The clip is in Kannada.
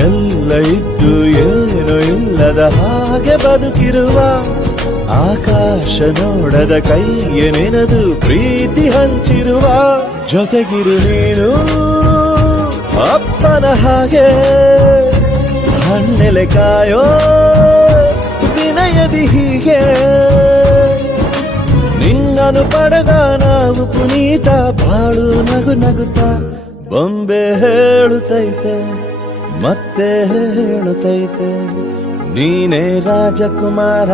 ಎಲ್ಲ ಇದ್ದು ಏನು ಇಲ್ಲದ ಹಾಗೆ ಬದುಕಿರುವ ಆಕಾಶ ನೋಡದ ಕೈಯ ನೆನೆದು ಪ್ರೀತಿ ಹಂಚಿರುವ ಜೊತೆಗಿರು ನೀನು ಅಪ್ಪನ ಹಾಗೆ ಹಣ್ಣೆಲೆ ಕಾಯೋ ವಿನಯದಿ ಹೀಗೆ ನಿನ್ನನು ಪಡೆದ ನಾವು ಪುನೀತ ಬಾಳು ನಗು ನಗುತ್ತಾ ಬೊಂಬೆ ಹೇಳುತ್ತೈತೆ ಮತ್ತೆ ಹೇಳುತ್ತೈತೆ ನೀನೇ ರಾಜಕುಮಾರ.